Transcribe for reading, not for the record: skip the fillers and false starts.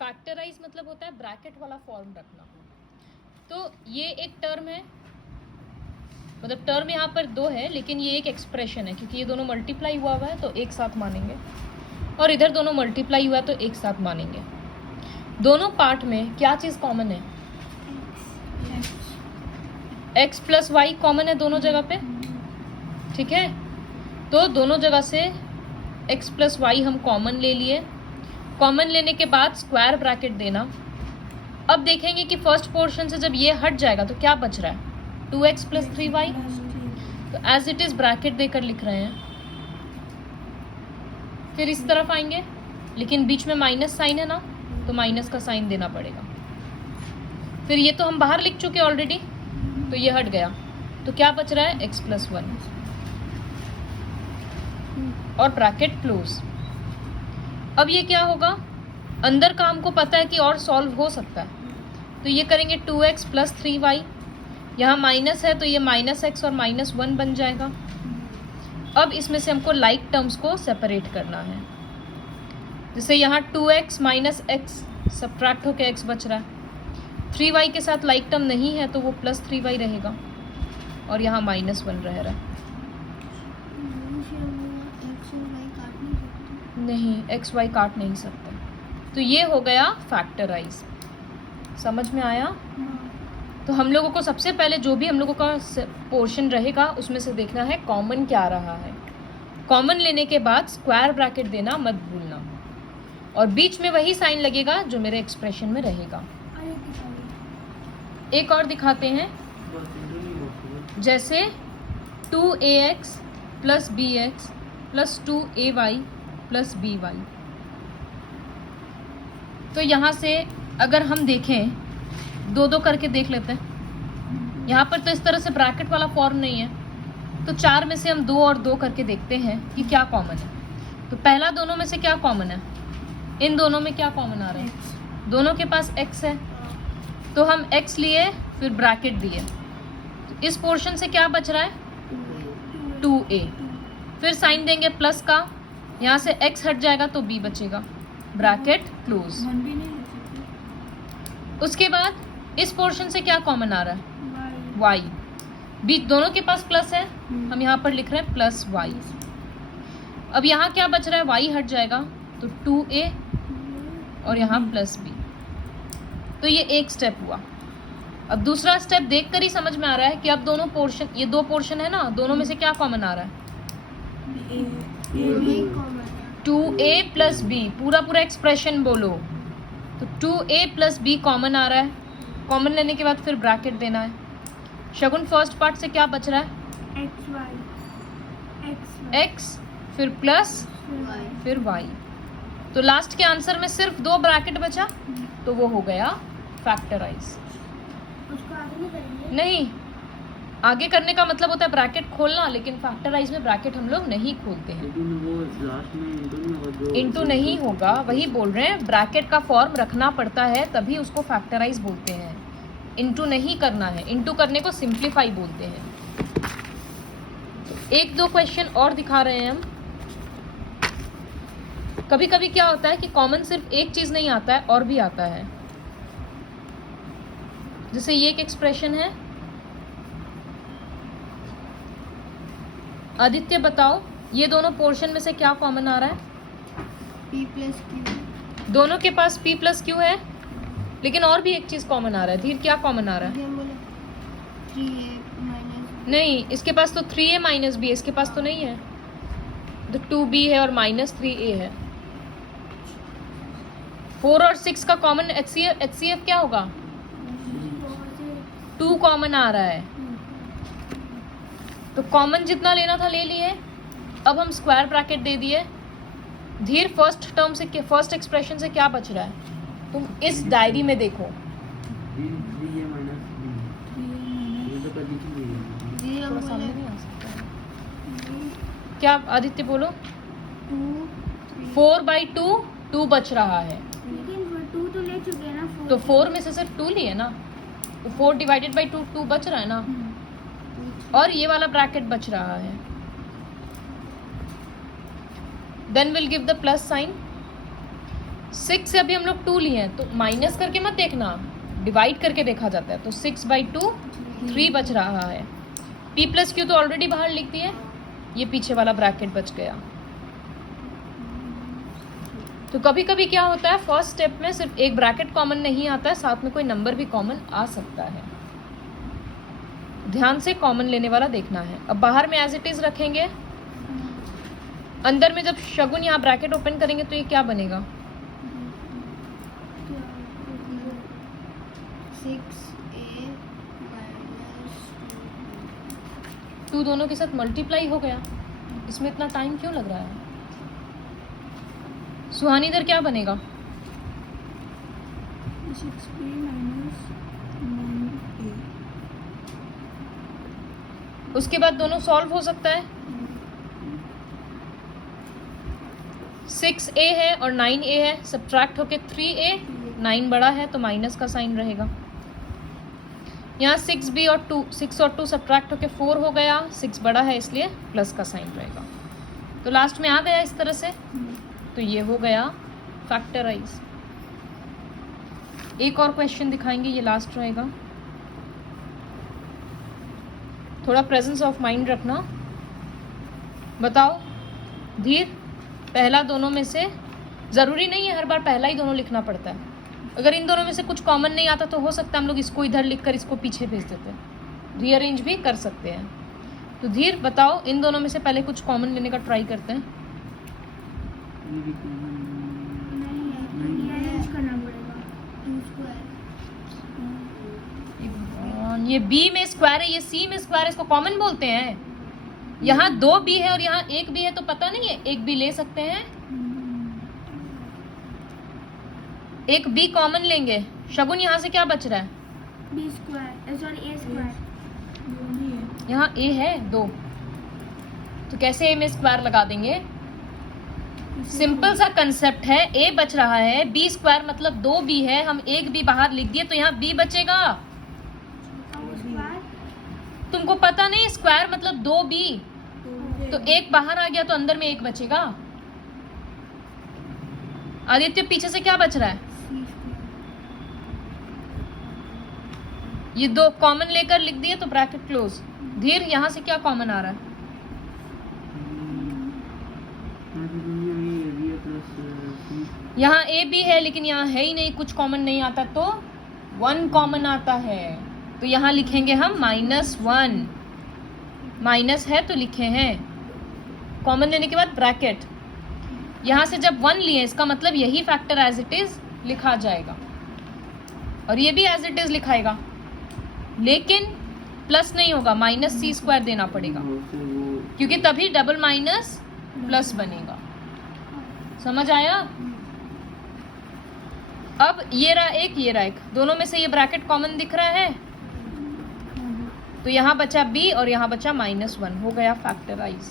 Factorise मतलब होता है ब्रैकेट वाला फॉर्म रखना। तो ये एक टर्म है, मतलब टर्म यहाँ पर दो है, लेकिन ये एक एक्सप्रेशन है क्योंकि ये दोनों मल्टीप्लाई हुआ है तो एक साथ मानेंगे, और इधर दोनों मल्टीप्लाई हुआ है तो एक साथ मानेंगे। दोनों पार्ट में क्या चीज़ कॉमन है? x प्लस वाई कॉमन है दोनों जगह पे, ठीक है। तो दोनों जगह से x प्लस वाई हम कॉमन ले लिए। कॉमन लेने के बाद स्क्वायर ब्रैकेट देना। अब देखेंगे कि फर्स्ट पोर्शन से जब ये हट जाएगा तो क्या बच रहा है? 2x plus 3y। तो एज इट इज ब्रैकेट देकर लिख रहे हैं। फिर इस तरफ आएंगे, लेकिन बीच में माइनस साइन है ना, तो माइनस का साइन देना पड़ेगा। फिर ये तो हम बाहर लिख चुके ऑलरेडी, तो ये हट गया, तो क्या बच रहा है? x प्लस 1 और ब्रैकेट क्लोज। अब ये क्या होगा? अंदर का हमको पता है कि और सॉल्व हो सकता है, तो ये करेंगे 2x प्लस 3y। यहाँ माइनस है तो ये माइनस x और माइनस 1 बन जाएगा। अब इसमें से हमको लाइक टर्म्स को सेपरेट करना है। जैसे यहाँ 2x माइनस x सब्ट्रैक्ट होकर x बच रहा है, 3y के साथ लाइक टर्म नहीं है तो वो प्लस 3y रहेगा, और यहाँ माइनस 1 रह रहा है। नहीं, x y काट नहीं सकते। तो ये हो गया फैक्टराइज। समझ में आया? तो हम लोगों को सबसे पहले जो भी हम लोगों का पोर्शन रहेगा उसमें से देखना है कॉमन क्या रहा है। कॉमन लेने के बाद स्क्वायर ब्रैकेट देना मत भूलना, और बीच में वही साइन लगेगा जो मेरे एक्सप्रेशन में रहेगा। एक और दिखाते हैं, जैसे 2ax plus bx plus 2ay plus by। तो यहाँ से अगर हम देखें, दो दो करके देख लेते हैं। यहाँ पर तो इस तरह से ब्रैकेट वाला फॉर्म नहीं है, तो 4 में से हम 2 और 2 करके देखते हैं कि क्या कॉमन है। तो पहला दोनों में से क्या कॉमन है? इन दोनों में क्या कॉमन आ रहा है? दोनों के पास x है, तो हम x लिए, फिर ब्रैकेट दिए। तो इस पोर्शन से क्या बच रहा है? 2a। फिर साइन देंगे प्लस का, यहाँ से x हट जाएगा तो b बचेगा, ब्रैकेट क्लोज। उसके बाद इस पोर्शन से क्या कॉमन आ रहा है? y। बीच दोनों के पास प्लस है, हम यहाँ पर लिख रहे हैं प्लस y। अब यहाँ क्या बच रहा है? y हट जाएगा तो 2a और यहाँ प्लस b। तो ये एक स्टेप हुआ। अब दूसरा स्टेप देखकर ही समझ में आ रहा है कि अब दोनों पोर्शन, ये दो पोर्शन है ना, दोनों में से क्या कॉमन आ रहा है? 2a plus b। पूरा पूरा एक्सप्रेशन बोलो। तो 2a प्लस b कॉमन आ रहा है। कॉमन लेने के बाद फिर ब्रैकेट देना है। शगुन, फर्स्ट पार्ट से क्या बच रहा है? x फिर प्लस फिर y। तो लास्ट के आंसर में सिर्फ 2 ब्रैकेट बचा, तो वो हो गया फैक्टराइज। नहीं, आगे करने का मतलब होता है ब्रैकेट खोलना, लेकिन फैक्टराइज में ब्रैकेट हम लोग नहीं खोलते हैं। इंटू नहीं होगा, वही बोल रहे हैं, ब्रैकेट का फॉर्म रखना पड़ता है तभी उसको फैक्टराइज बोलते हैं। इंटू नहीं करना है, इंटू करने को सिंप्लीफाई बोलते हैं। एक दो क्वेश्चन और दिखा रहे हैं हम। कभी कभी क्या होता है कि कॉमन सिर्फ एक चीज नहीं आता है, और भी आता है। जैसे ये एक एक्सप्रेशन है। आदित्य बताओ, ये दोनों पोर्शन में से क्या कॉमन आ रहा है? p plus q। दोनों के पास p प्लस क्यू है, लेकिन और भी एक चीज कॉमन आ रहा है। धीर, क्या कॉमन आ रहा है? 3a minus. नहीं, इसके पास तो 3a माइनस b है, इसके पास तो नहीं है। तो 2b है और माइनस 3a है। 4 और 6 का कॉमन HCF क्या होगा? 2 कॉमन आ रहा है। तो कॉमन जितना लेना था ले लिए। अब हम स्क्वायर ब्रैकेट दे दिए। धीर, फर्स्ट टर्म से, फर्स्ट एक्सप्रेशन से क्या बच रहा है? तुम इस डायरी में देखो। थोड़ा सामने नहीं आ सकता? क्या आदित्य बोलो? 4/2 2 बच रहा है। लेकिन 2 तो ले चुके हैं ना। तो 4 में से सिर्फ 2 लिए ना, तो 4 डिवाइडेड बाई 2 2 बच रहा है ना, और ये वाला ब्रैकेट बच रहा है। Then will give the plus sign. 6 से अभी हम लोग 2 लिए हैं, तो माइनस करके मत देखना, डिवाइड करके देखा जाता है। तो 6/2 3 बच रहा है। p प्लस क्यू तो ऑलरेडी बाहर लिख दिए, ये पीछे वाला ब्रैकेट बच गया। तो कभी कभी क्या होता है, फर्स्ट स्टेप में सिर्फ एक ब्रैकेट कॉमन नहीं आता है, साथ में कोई नंबर भी कॉमन आ सकता है। ध्यान से कॉमन लेने वाला देखना है। अब बाहर में एज इट इज रखेंगे, अंदर में जब शगुन यहाँ ब्रैकेट ओपन करेंगे तो ये क्या बनेगा? 6a minus 2 दोनों के साथ मल्टीप्लाई हो गया। इसमें इतना टाइम क्यों लग रहा है? सुहानी इधर क्या बनेगा? 6b minus 9a। उसके बाद दोनों सॉल्व हो सकता है। 6a है और 9a है, सब्ट्रैक्ट होके 3a, 9 बड़ा है तो माइनस का साइन रहेगा। यहाँ 6b और 2, 6 और 2 सब्ट्रैक्ट होके 4 हो गया, 6 बड़ा है इसलिए प्लस का साइन रहेगा। तो लास्ट में आ गया इस तरह से, तो ये हो गया फैक्टराइज। एक और क्वेश्चन दिखाएंगे, ये लास्ट रहेगा। थोड़ा प्रेजेंस ऑफ माइंड रखना। बताओ धीर, पहला दोनों में से, ज़रूरी नहीं है हर बार पहला ही दोनों लिखना पड़ता है। अगर इन दोनों में से कुछ कॉमन नहीं आता तो हो सकता है हम लोग इसको इधर लिखकर इसको पीछे भेज देते हैं, रीअरेंज भी कर सकते हैं। तो धीर बताओ, इन दोनों में से पहले कुछ कॉमन लेने का ट्राई करते हैं। ये b में स्क्वायर है, ये c में स्क्वायर है, इसको कॉमन बोलते हैं। यहाँ 2b है और यहाँ 1b है, तो पता नहीं है 1b ले सकते हैं, एक b कॉमन लेंगे। शगुन यहाँ से क्या बच रहा है? b square, sorry a square. यहाँ a है 2, तो कैसे a में स्क्वायर लगा देंगे? सिंपल सा कंसेप्ट है, a बच रहा है, b स्क्वायर मतलब 2b है, हम एक b बाहर लिख दिए तो यहाँ b बचेगा। तुमको पता नहीं स्क्वायर मतलब 2b, तो एक बाहर आ गया तो अंदर में एक बचेगा। आदित्य पीछे से क्या बच रहा है? ये 2 कॉमन लेकर लिख दिए तो ब्रैकेट क्लोज। धीर यहाँ से क्या कॉमन आ रहा है? यहाँ ए बी है लेकिन यहाँ है ही नहीं, कुछ कॉमन नहीं आता, तो 1 कॉमन आता है। तो यहाँ लिखेंगे हम -1, माइनस है तो लिखे हैं। कॉमन लेने के बाद ब्रैकेट, यहाँ से जब 1 लिए इसका मतलब यही फैक्टर एज इट इज लिखा जाएगा और ये भी एज इट इज लिखाएगा, लेकिन प्लस नहीं होगा, -c² देना पड़ेगा, क्योंकि तभी डबल माइनस प्लस बनेगा। समझ आया? अब ये रहा एक, ये रहा एक, दोनों में से ये ब्रैकेट कॉमन दिख रहा है, तो यहाँ बचा b और यहाँ बचा -1, हो गया फैक्टराइज।